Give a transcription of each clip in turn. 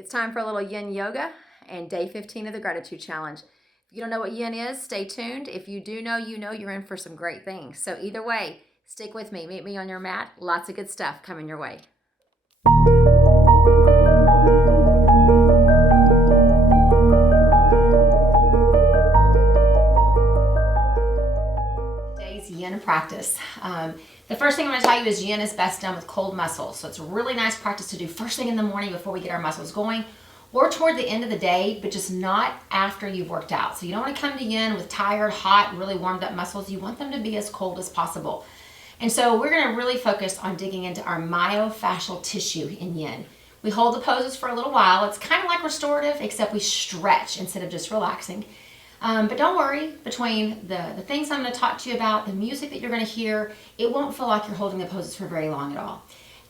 It's time for a little yin yoga and day 15 of the gratitude challenge. If you don't know what yin is, stay tuned. If you do know, you know you're in for some great things. So either way, stick with me. Meet me on your mat. Lots of good stuff coming your way. Today's yin practice. The first thing I'm going to tell you is yin is best done with cold muscles. So it's a really nice practice to do first thing in the morning before we get our muscles going, or toward the end of the day, but just not after you've worked out. So you don't want to come to yin with tired, hot, really warmed up muscles. You want them to be as cold as possible. And so we're going to really focus on digging into our myofascial tissue in yin. We hold the poses for a little while. It's kind of like restorative, except we stretch instead of just relaxing. But don't worry, between the things I'm going to talk to you about, the music that you're going to hear, it won't feel like you're holding the poses for very long at all.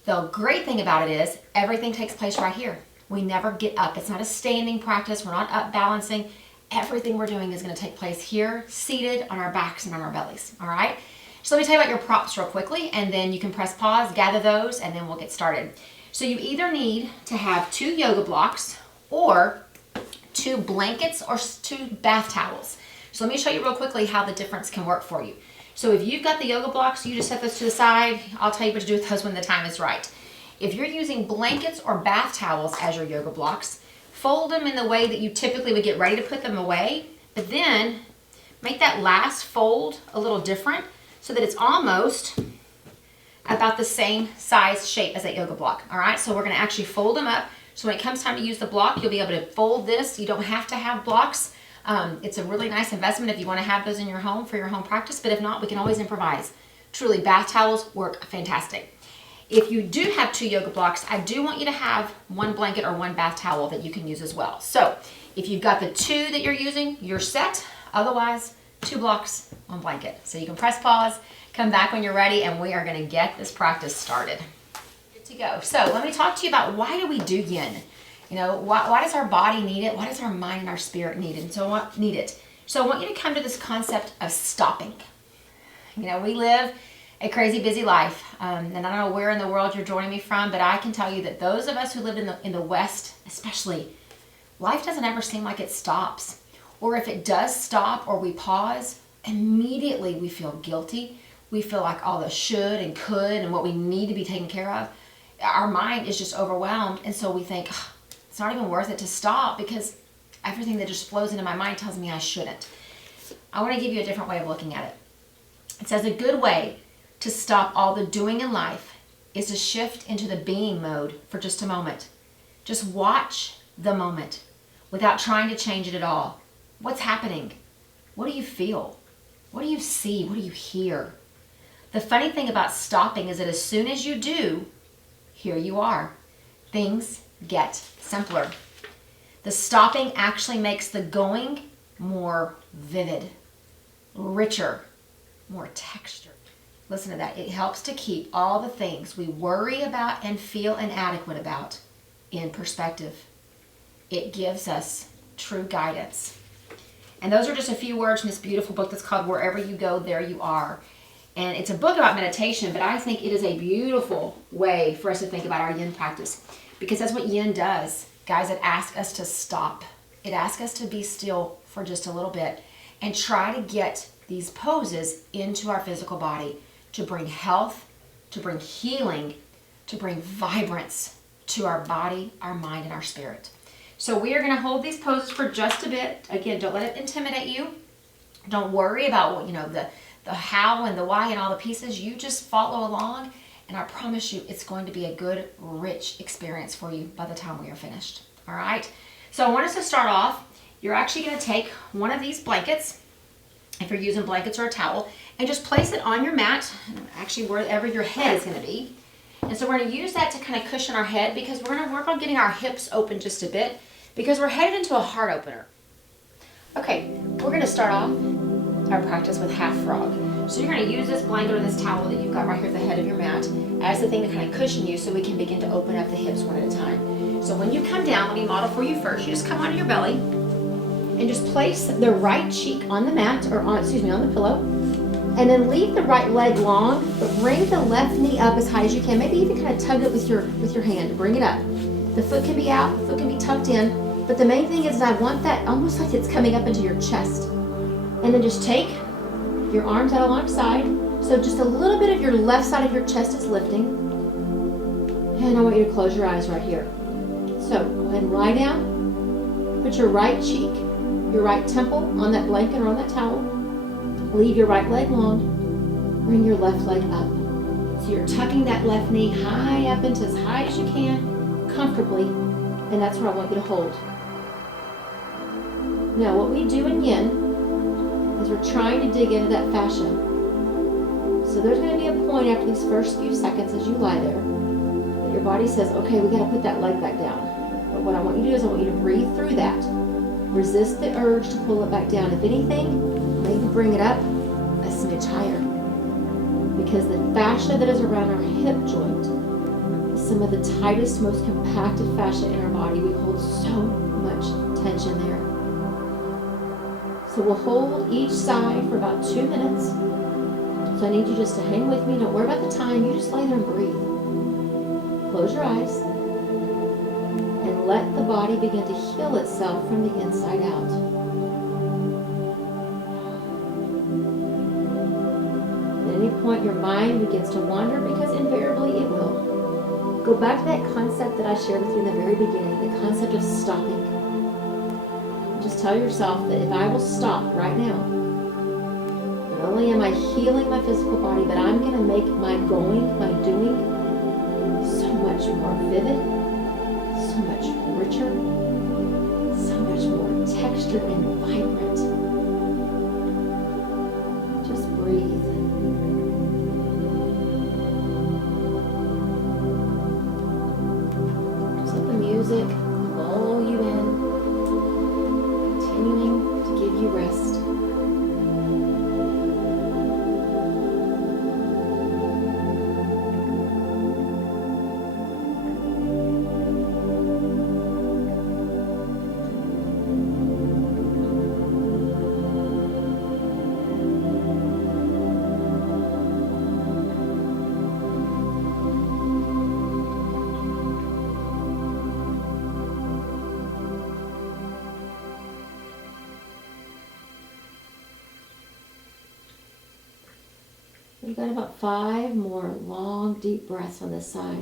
The great thing about it is everything takes place right here. We never get up. It's not a standing practice. We're not up balancing. Everything we're doing is going to take place here, seated on our backs and on our bellies. All right? So let me tell you about your props real quickly, and then you can press pause, gather those, and then we'll get started. So you either need to have 2 yoga blocks or 2 blankets or 2 bath towels. So let me show you real quickly how the difference can work for you. So if you've got the yoga blocks, you just set those to the side. I'll tell you what to do with those when the time is right. If you're using blankets or bath towels as your yoga blocks, fold them in the way that you typically would get ready to put them away, but then make that last fold a little different so that it's almost about the same size shape as that yoga block. All right, so we're going to actually fold them up. So when it comes time to use the block, you'll be able to fold this. You don't have to have blocks. It's a really nice investment if you want to have those in your home for your home practice, but if not, we can always improvise. Truly, bath towels work fantastic. If you do have 2 yoga blocks, I do want you to have 1 blanket or 1 bath towel that you can use as well. So if you've got the 2 that you're using, you're set. Otherwise, 2 blocks, 1 blanket. So you can press pause, come back when you're ready, and we are going to get this practice started. To go. So let me talk to you about why do we do yin? You know, why does our body need it? Why does our mind and our spirit need it? So I want you to come to this concept of stopping. You know, we live a crazy busy life, and I don't know where in the world you're joining me from, but I can tell you that those of us who live in the West, especially, life doesn't ever seem like it stops. Or if it does stop or we pause, immediately we feel guilty. We feel like all the should and could and what we need to be taken care of. Our mind is just overwhelmed, and so we think, oh, it's not even worth it to stop because everything that just flows into my mind tells me I shouldn't. I want to give you a different way of looking at it. It says a good way to stop all the doing in life is to shift into the being mode for just a moment. Just watch the moment without trying to change it at all. What's happening? What do you feel? What do you see? What do you hear? The funny thing about stopping is that as soon as you do, here you are. Things get simpler. The stopping actually makes the going more vivid, richer, more textured. Listen to that. It helps to keep all the things we worry about and feel inadequate about in perspective. It gives us true guidance. And those are just a few words from this beautiful book that's called Wherever You Go, There You Are. And it's a book about meditation, but I think it is a beautiful way for us to think about our yin practice, because that's what yin does. Guys, it asks us to stop. It asks us to be still for just a little bit and try to get these poses into our physical body to bring health, to bring healing, to bring vibrance to our body, our mind, and our spirit. So we are going to hold these poses for just a bit. Again, don't let it intimidate you. Don't worry about what, the how and the why and all the pieces. You just follow along, and I promise you it's going to be a good, rich experience for you by the time we are finished. All right? So I want us to start off. You're actually going to take one of these blankets, if you're using blankets or a towel, and just place it on your mat, actually wherever your head is going to be. And so we're going to use that to kind of cushion our head, because we're going to work on getting our hips open just a bit, because we're headed into a heart opener. Okay, we're going to start off our practice with half frog. So you're going to use this blanket or this towel that you've got right here at the head of your mat as the thing to kind of cushion you, so we can begin to open up the hips one at a time. So when you come down, let me model for you first. You just come onto your belly and just place the right cheek on the mat, or on the pillow, and then leave the right leg long, but bring the left knee up as high as you can. Maybe even kind of tug it with your hand. Bring it up. The foot can be out, the foot can be tucked in, but the main thing is I want that almost like it's coming up into your chest. And then just take your arms out alongside. So just a little bit of your left side of your chest is lifting. And I want you to close your eyes right here. So go ahead and lie down. Put your right cheek, your right temple on that blanket or on that towel. Leave your right leg long. Bring your left leg up. So you're tucking that left knee high up into as high as you can, comfortably, and that's where I want you to hold. Now what we do in yin is we're trying to dig into that fascia. So there's going to be a point after these first few seconds as you lie there that your body says, okay, we got to put that leg back down. But what I want you to do is I want you to breathe through that. Resist the urge to pull it back down. If anything, maybe bring it up a smidge higher. Because the fascia that is around our hip joint is some of the tightest, most compacted fascia in our body. We hold so much tension there. So we'll hold each side for about 2 minutes. So I need you just to hang with me. Don't worry about the time. You just lay there and breathe. Close your eyes. And let the body begin to heal itself from the inside out. At any point your mind begins to wander, because invariably it will. Go back to that concept that I shared with you in the very beginning, the concept of stopping. Just tell yourself that if I will stop right now, not only am I healing my physical body, but I'm going to make my going, my doing, so much more vivid, so much richer, so much more textured and vibrant. Just breathe. Just let the music lull you in, continuing to give you rest. We've got about 5 more long, deep breaths on this side.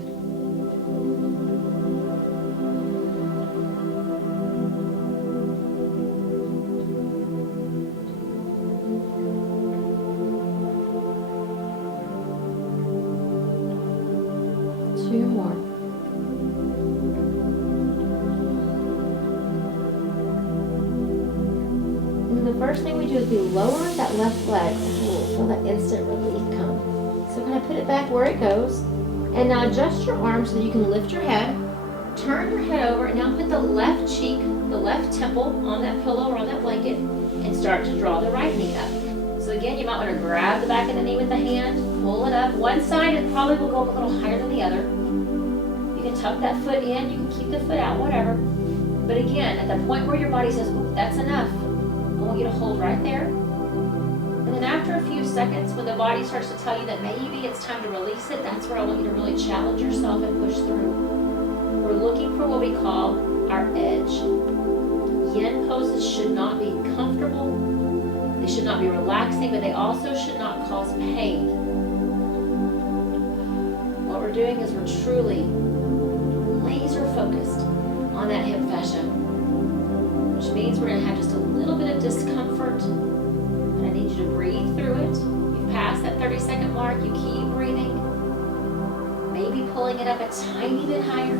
Two more. And the first thing we do is we lower that left leg. Feel that instant relief come. So kind of put it back where it goes. And now adjust your arms so that you can lift your head. Turn your head over and now put the left cheek, the left temple on that pillow or on that blanket and start to draw the right knee up. So again, you might want to grab the back of the knee with the hand, pull it up. One side it probably will go up a little higher than the other. You can tuck that foot in, you can keep the foot out, whatever. But again, at the point where your body says, oh, that's enough, I want you to hold right there. And then after a few seconds, when the body starts to tell you that maybe it's time to release it, that's where I want you to really challenge yourself and push through. We're looking for what we call our edge. Yin poses should not be comfortable. They should not be relaxing, but they also should not cause pain. What we're doing is we're truly laser focused on that hip fascia, which means we're going to have just a little bit of discomfort. I need you to breathe through it. You've passed that 30-second mark. You keep breathing. Maybe pulling it up a tiny bit higher.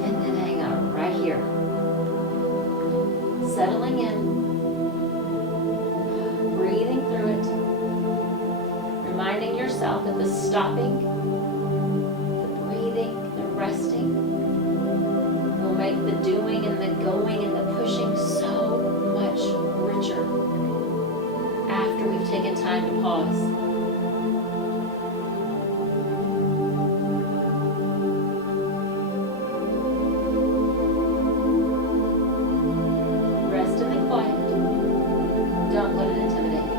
And then hang out right here. Settling in. Breathing through it. Reminding yourself that the stopping, the breathing, the resting will make the doing and the going and the pushing so much richer after we've taken time to pause. Rest in the quiet. Don't let it intimidate you.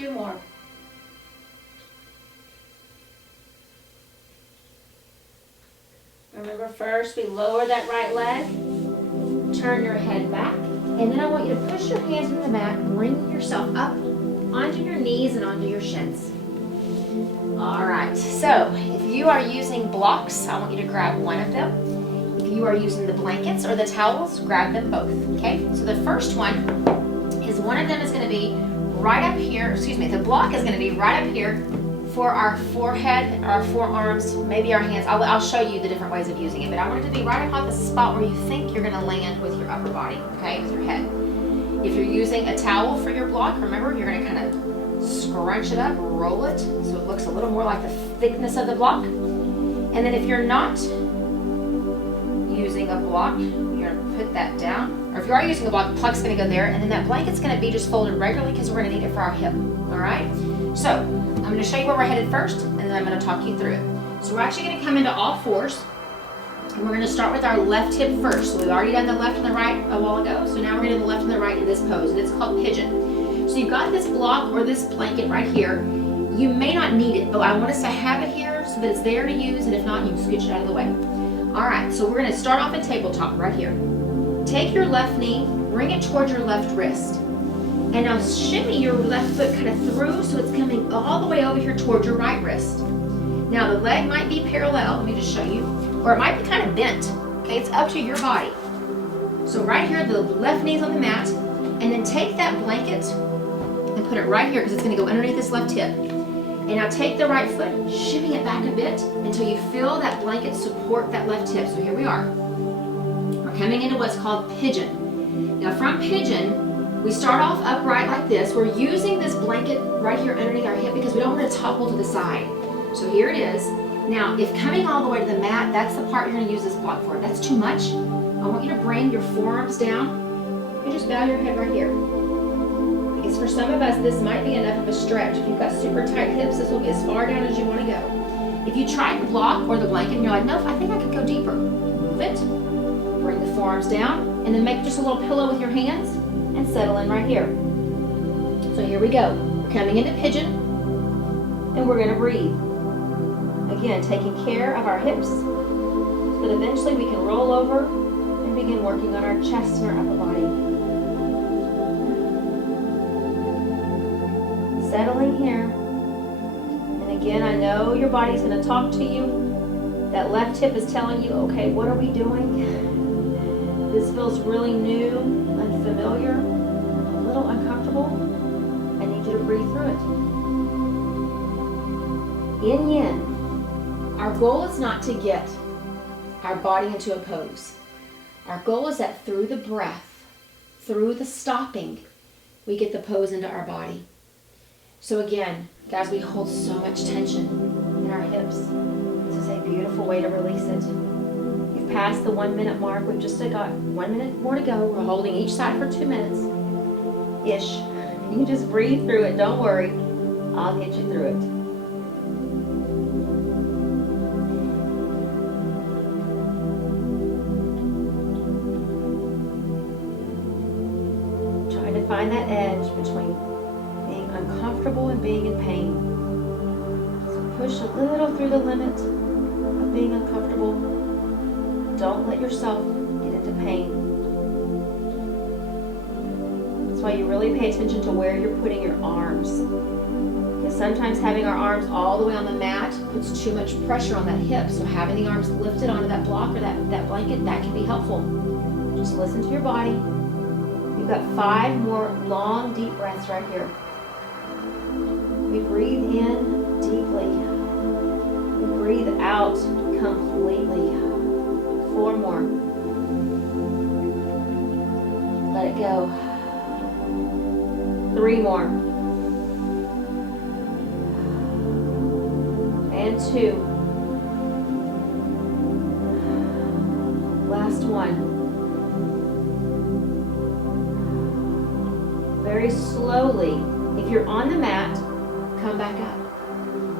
2 more. Remember, first we lower that right leg, turn your head back, and then I want you to push your hands into the mat, bring yourself up onto your knees and onto your shins. All right, so if you are using blocks, I want you to grab one of them. If you are using the blankets or the towels, grab them both, okay? So the first one is, one of them is gonna be right up here, the block is gonna be right up here for our forehead, our forearms, maybe our hands. I'll show you the different ways of using it, but I want it to be right up the spot where you think you're gonna land with your upper body, okay, with your head. If you're using a towel for your block, remember, you're gonna kind of scrunch it up, roll it, so it looks a little more like the thickness of the block. And then if you're not using a block, you're gonna put that down. Or if you are using a block, the pluck's gonna go there, and then that blanket's gonna be just folded regularly because we're gonna need it for our hip, all right? So, I'm gonna show you where we're headed first, and then I'm gonna talk you through it. So we're actually gonna come into all fours, and we're gonna start with our left hip first. So we've already done the left and the right a while ago, so now we're gonna do the left and the right in this pose, and it's called pigeon. So you've got this block or this blanket right here. You may not need it, but I want us to have it here so that it's there to use, and if not, you can scooch it out of the way. All right, so we're gonna start off at tabletop right here. Take your left knee, bring it towards your left wrist. And now shimmy your left foot kind of through so it's coming all the way over here towards your right wrist. Now the leg might be parallel, let me just show you, or it might be kind of bent, okay? It's up to your body. So right here, the left knee's on the mat, and then take that blanket and put it right here because it's gonna go underneath this left hip. And now take the right foot, shimmy it back a bit until you feel that blanket support that left hip. So here we are. We're coming into what's called pigeon. Now from pigeon, we start off upright like this. We're using this blanket right here underneath our hip because we don't want to topple to the side. So here it is. Now, if coming all the way to the mat, that's the part you're going to use this block for. If that's too much, I want you to bring your forearms down and just bow your head right here. Because for some of us, this might be enough of a stretch. If you've got super tight hips, this will be as far down as you want to go. If you try the block or the blanket and you're like, no, I think I could go deeper, move it, bring the forearms down, and then make just a little pillow with your hands and settle in right here. So here we go. We're coming into pigeon, and we're gonna breathe. Again, taking care of our hips, so that eventually we can roll over and begin working on our chest and our upper body. Settling here. And again, I know your body's gonna talk to you. That left hip is telling you, okay, what are we doing? This feels really new, unfamiliar, a little uncomfortable. I need you to breathe through it. In yin, our goal is not to get our body into a pose. Our goal is that through the breath, through the stopping, we get the pose into our body. So again, guys, we hold so much tension in our hips. This is a beautiful way to release it. You've passed the 1 minute mark. We've just got 1 minute more to go. We're holding each side for 2 minutes-ish. You just breathe through it. Don't worry. I'll get you through it. Trying to find that edge between being uncomfortable and being in pain. So push a little through the limit of being uncomfortable. Don't let yourself get into pain. That's why you really pay attention to where you're putting your arms. Because sometimes having our arms all the way on the mat puts too much pressure on that hip. So having the arms lifted onto that block or that blanket, that can be helpful. Just listen to your body. You've got 5 more long, deep breaths right here. We breathe in deeply. We breathe out completely. 4 more. Let it go. 3 more. And 2. Last one. Very slowly. If you're on the mat, come back up.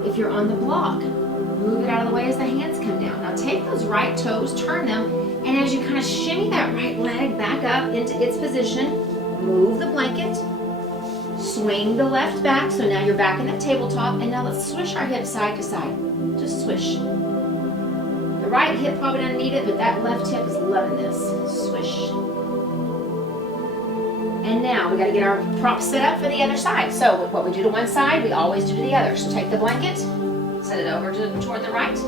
If you're on the block, move it out of the way as the hands come down. Now take those right toes, turn them, and as you kind of shimmy that right leg back up into its position, move the blanket, Swing the left back, so now you're back in that tabletop, and now let's swish our hips side to side. Just swish. The right hip probably doesn't need it, but that left hip is loving this. Swish. And now we got to get our prop set up for the other side. So what we do to one side, we always do to the other. So take the blanket, set it over toward the right.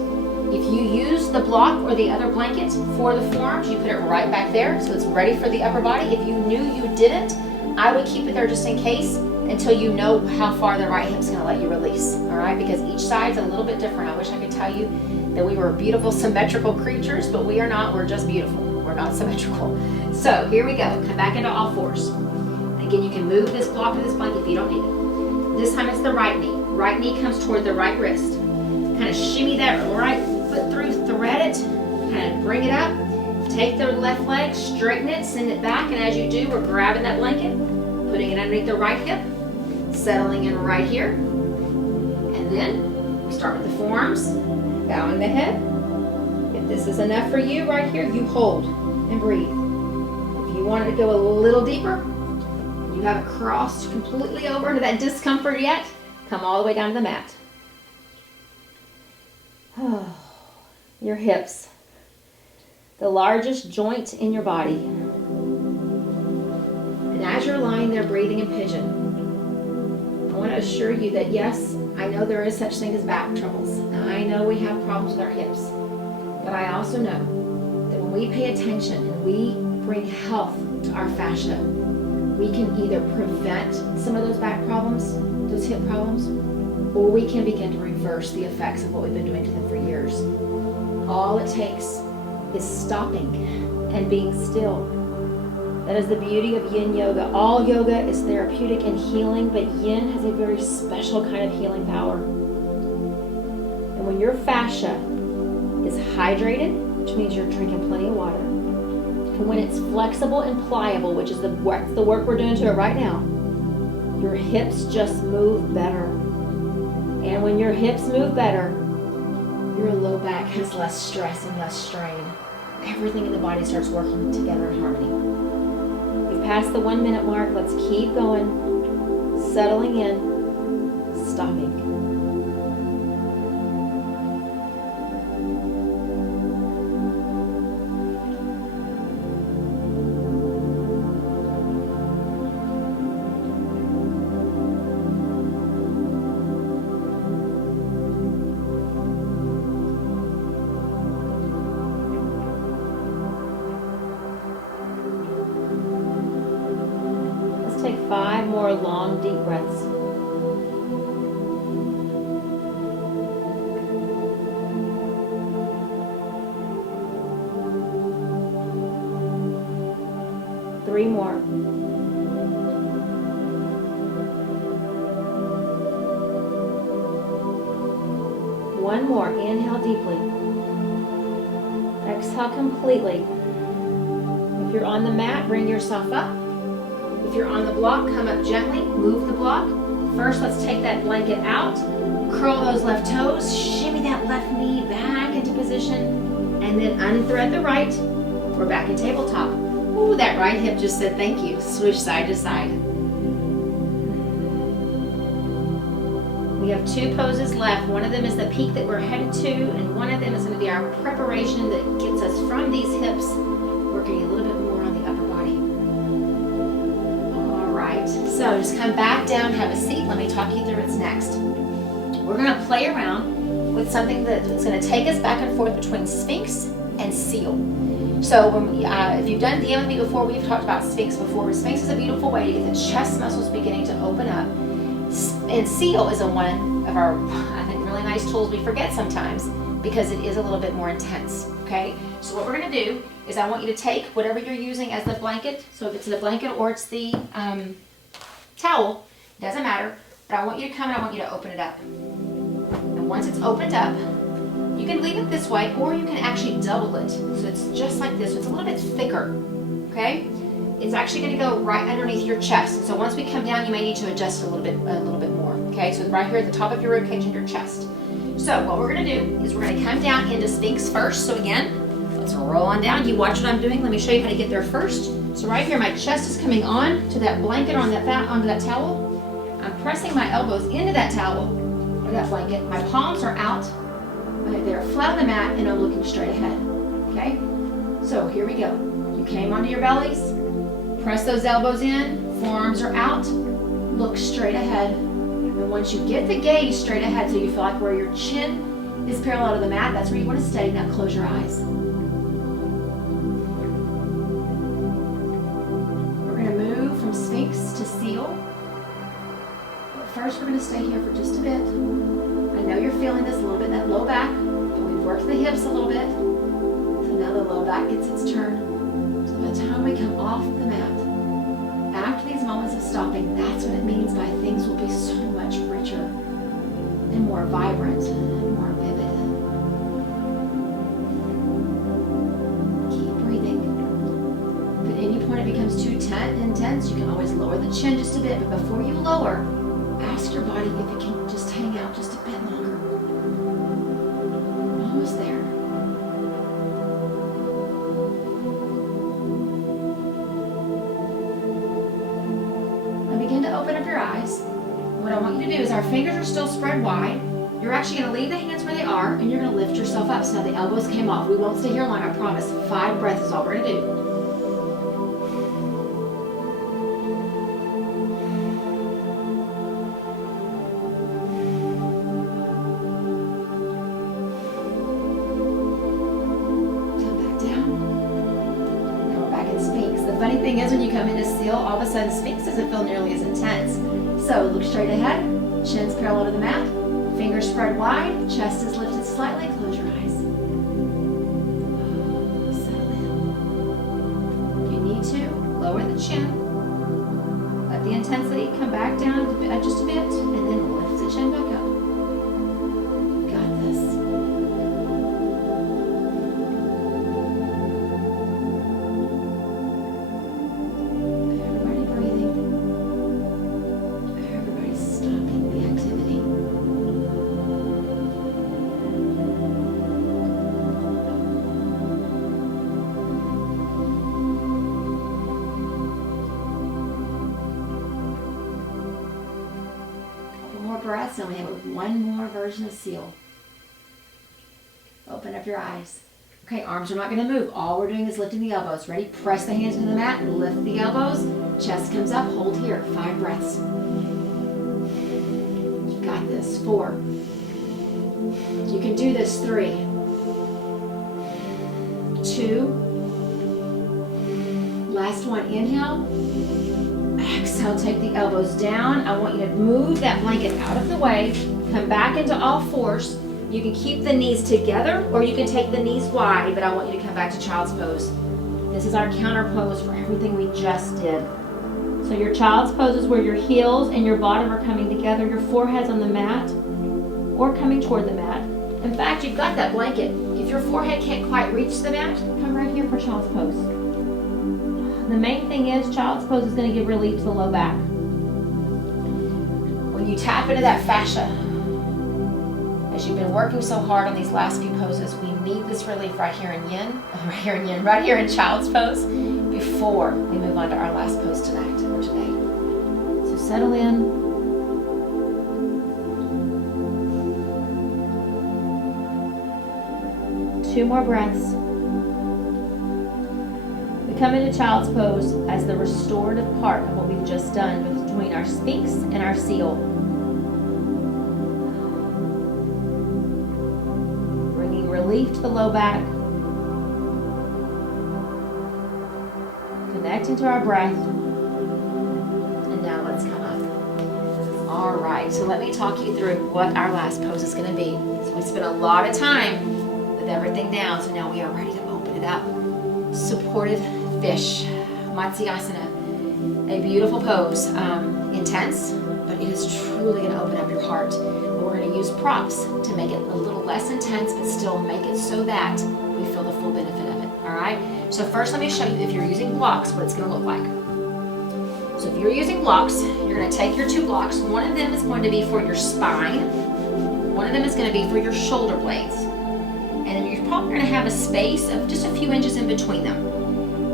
If you use the block or the other blanket for the forearms, you put it right back there so it's ready for the upper body. If you knew you didn't, I would keep it there just in case until you know how far the right hip's gonna let you release, all right? Because each side's a little bit different. I wish I could tell you that we were beautiful, symmetrical creatures, but we are not. We're just beautiful. We're not symmetrical. So here we go. Come back into all fours. Again, you can move this block or this blanket if you don't need it. This time it's the right knee. Right knee comes toward the right wrist. Kind of shimmy that right foot through, thread it, kind of bring it up. Take the left leg, straighten it, send it back, and as you do, we're grabbing that blanket, putting it underneath the right hip, settling in right here, and then we start with the forearms, bowing the head. If this is enough for you right here, you hold and breathe. If you want it to go a little deeper, you haven't crossed completely over into that discomfort yet, come all the way down to the mat. Your hips, the largest joint in your body. And as you're lying there breathing in pigeon, I want to assure you that yes, I know there is such thing as back troubles. I know we have problems with our hips. But I also know that when we pay attention and we bring health to our fascia, we can either prevent some of those back problems, those hip problems, or we can begin to reverse the effects of what we've been doing to them for years. All it takes is stopping and being still. That is the beauty of yin yoga. All yoga is therapeutic and healing, but yin has a very special kind of healing power. And when your fascia is hydrated, which means you're drinking plenty of water, and when it's flexible and pliable, which is the work we're doing to it right now, your hips just move better. And when your hips move better, your low back has less stress and less strain. Everything in the body starts working together in harmony. We've passed the 1 minute mark. Let's keep going, settling in, stopping. Take 5 more long, deep breaths. Three more. One more. Inhale deeply. Exhale completely. If you're on the mat, bring yourself up. If you're on the block, come up gently, move the block. First, let's take that blanket out, curl those left toes, shimmy that left knee back into position, and then unthread the right. We're back in tabletop. Ooh, that right hip just said thank you. Swish side to side. We have 2 poses left. One of them is the peak that we're headed to, and one of them is going to be our preparation that gets us from these hips, working a little bit more on the upper body. So just come back down, have a seat. Let me talk you through what's next. We're going to play around with something that's going to take us back and forth between Sphinx and Seal. So if you've done DM with me before, we've talked about Sphinx before. Sphinx is a beautiful way to get the chest muscles beginning to open up. And Seal is one of our, I think, really nice tools we forget sometimes because it is a little bit more intense, okay? So what we're going to do is I want you to take whatever you're using as the blanket. So if it's the blanket or it's the towel, doesn't matter, but I want you to come and I want you to open it up. And once it's opened up, you can leave it this way or you can actually double it. So it's just like this, so it's a little bit thicker, okay? It's actually going to go right underneath your chest. And so once we come down, you may need to adjust a little bit more, okay? So right here at the top of your rib cage and your chest. So what we're going to do is we're going to come down into Sphinx first. So again, let's roll on down. You watch what I'm doing. Let me show you how to get there first. So right here, my chest is coming on to that blanket or onto that towel. I'm pressing my elbows into that towel or that blanket. My palms are out. They're flat on the mat, and I'm looking straight ahead. Okay? So here we go. You came onto your bellies. Press those elbows in. Forearms are out. Look straight ahead. And once you get the gaze straight ahead, so you feel like where your chin is parallel to the mat, that's where you want to stay. Now close your eyes. We're going to move from Sphinx to Seal. But first, we're going to stay here for just a bit. I know you're feeling this a little bit, that low back, but we've worked the hips a little bit. So now the low back gets its turn. So by the time we come off the mat, after these moments of stopping, that's what it means by things will be so much richer and more vibrant and more vivid. Keep breathing. If at any point it becomes too intense, you can always lower the chin just a bit, but before you lower, ask your body if it can just hang out just a bit longer. Almost there. And begin to open up your eyes. What I want you to do is our fingers are still spread wide. You're actually going to leave the hands where they are, and you're going to lift yourself up. So now the elbows came off. We won't stay here long, I promise. 5 breaths is all we're going to do. Funny thing is, when you come into Seal, all of a sudden Sphinx doesn't feel nearly as intense. So look straight ahead, chin's parallel to the mat, fingers spread wide, chest is lifted slightly, close your eyes. Settle in. If you need to, lower the chin. Let the intensity come back down just a bit, and then lift the chin back up. You got this. Breaths, and we have one more version of Seal. Open up your eyes. Okay, arms are not going to move. All we're doing is lifting the elbows. Ready? Press the hands to the mat, lift the elbows. Chest comes up, hold here. 5 breaths. You got this. 4. You can do this. 3. 2. Last one. Inhale. Exhale, take the elbows down. I want you to move that blanket out of the way. Come back into all fours. You can keep the knees together, or you can take the knees wide, but I want you to come back to child's pose. This is our counter pose for everything we just did. So your child's pose is where your heels and your bottom are coming together, your forehead's on the mat, or coming toward the mat. In fact, you've got that blanket. If your forehead can't quite reach the mat, come right here for child's pose. The main thing is child's pose is going to give relief to the low back. When you tap into that fascia, as you've been working so hard on these last few poses, we need this relief right here in yin, right here in child's pose, before we move on to our last pose tonight or today. So settle in. Two more breaths. We come into child's pose as the restorative part of what we've just done between our Sphinx and our Seal. Bringing relief to the low back. Connecting to our breath. And now let's come up. All right, so let me talk you through what our last pose is going to be. So we spent a lot of time with everything down, so now we are ready to open it up. Supported fish, Matsyasana, a beautiful pose, intense, but it is truly going to open up your heart. But we're going to use props to make it a little less intense, but still make it so that we feel the full benefit of it. All right. So first, let me show you, if you're using blocks, what it's going to look like. So if you're using blocks, you're going to take your 2 blocks. One of them is going to be for your spine. One of them is going to be for your shoulder blades. And then you're probably going to have a space of just a few inches in between them.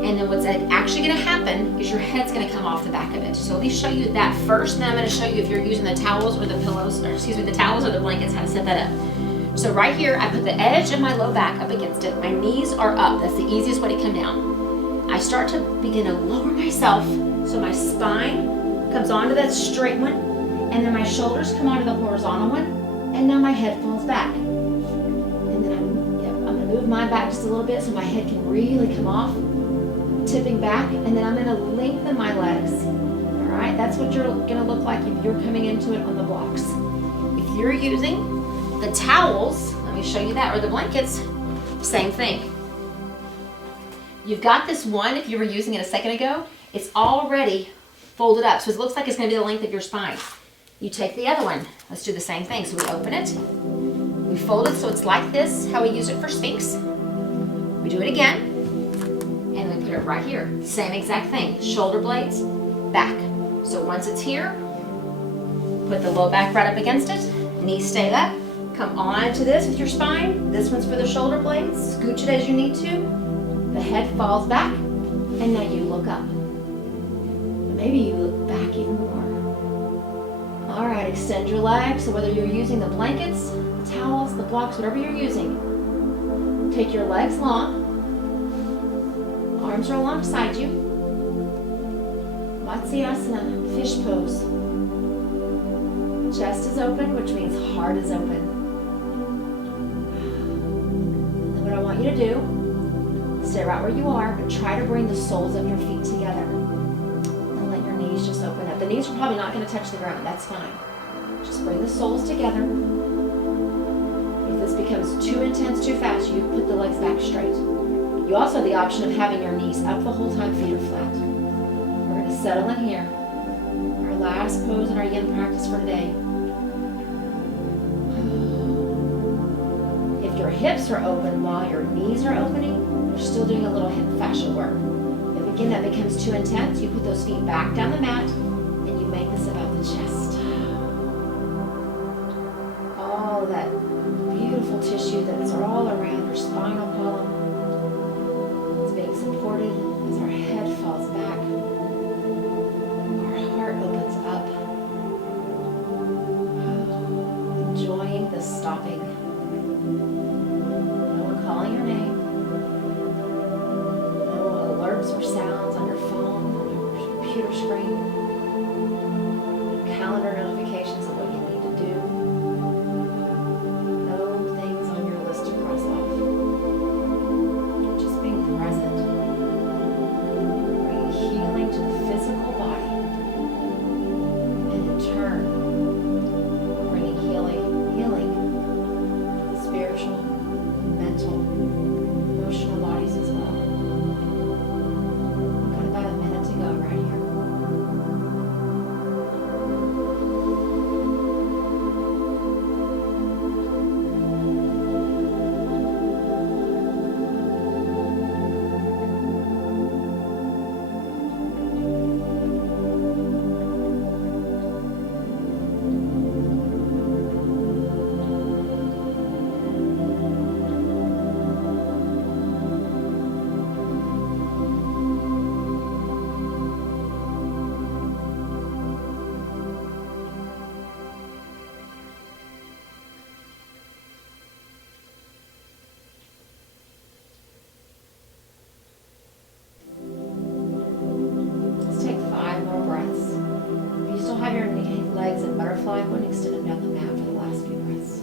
And then what's actually gonna happen is your head's gonna come off the back of it. So let me show you that first, and then I'm gonna show you if you're using the towels or the pillows, or excuse me, the towels or the blankets, how to set that up. So right here, I put the edge of my low back up against it. My knees are up. That's the easiest way to come down. I start to begin to lower myself so my spine comes onto that straight one, and then my shoulders come onto the horizontal one, and now my head falls back. And then I'm gonna move mine back just a little bit so my head can really come off, tipping back, and then I'm gonna lengthen my legs. All right, that's what you're gonna look like if you're coming into it on the blocks. If you're using the towels, let me show you that, or the blankets, same thing. You've got this one, if you were using it a second ago, it's already folded up, so it looks like it's gonna be the length of your spine. You take the other one, let's do the same thing. So we open it, we fold it so it's like this, how we use it for Sphinx. We do it again, and we put it right here. Same exact thing, shoulder blades, back. So once it's here, put the low back right up against it, knees stay up, come on to this with your spine. This one's for the shoulder blades, scooch it as you need to. The head falls back, and now you look up. Maybe you look back even more. All right, extend your legs. So whether you're using the blankets, the towels, the blocks, whatever you're using, take your legs long. Arms are alongside you. Matsyasana, fish pose. Chest is open, which means heart is open. And what I want you to do, stay right where you are, but try to bring the soles of your feet together. And let your knees just open up. The knees are probably not going to touch the ground. That's fine. Just bring the soles together. If this becomes too intense, too fast, you put the legs back straight. You also have the option of having your knees up the whole time, feet are flat. We're going to settle in here. Our last pose in our yin practice for today. If your hips are open while your knees are opening, you're still doing a little hip fascia work. If again that becomes too intense, you put those feet back down the mat and you make this about the chest. All that beautiful tissue that's all around your spinal column is being supported as our head falls back. Our heart opens up. Enjoying the stopping. No one calling your name. No alerts or sounds on your phone, on your computer screen. Calendar notifications of what you need to do. No things on your list to cross off. Just being present. Bringing healing to the physical body. And in turn, bringing healing to the spiritual, mental, emotional bodies as well. We've got about a minute to go right here. Legs in butterfly, go and extend them down the mat for the last few breaths.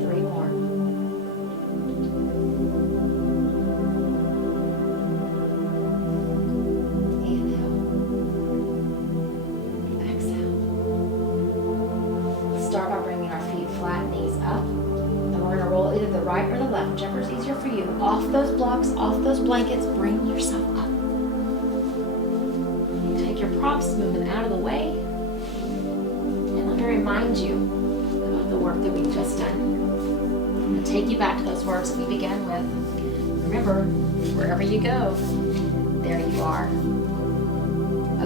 Three more. Inhale. Exhale. Let's start by bringing our feet flat, knees up. And we're going to roll either the right or the left, whichever is easier for you. Off those blocks, off those blankets, bring yourself up. You take your props, move them out of the way. And let me remind you about the work that we've just done. I'm going to take you back to those words that we began with. Remember, wherever you go, there you are.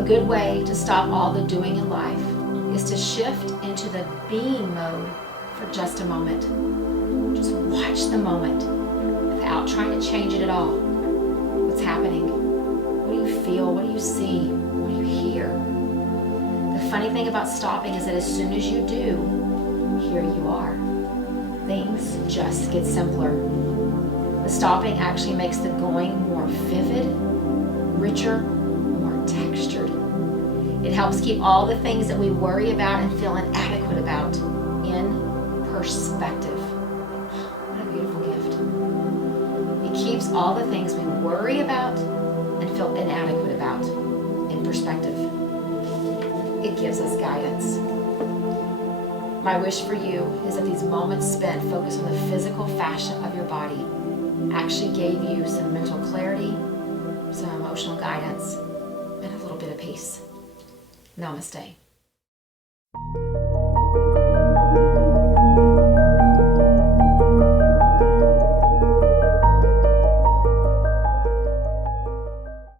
A good way to stop all the doing in life is to shift into the being mode for just a moment. Just watch the moment without trying to change it at all. What's happening? What do you feel? What do you see? What do you hear? The funny thing about stopping is that as soon as you do, here you are. Things just get simpler. The stopping actually makes the going more vivid, richer, more textured. It helps keep all the things that we worry about and feel inadequate about in perspective. What a beautiful gift. It keeps all the things we worry about and feel inadequate about in perspective. It gives us guidance. My wish for you is that these moments spent focused on the physical fascia of your body actually gave you some mental clarity, some emotional guidance, and a little bit of peace. Namaste.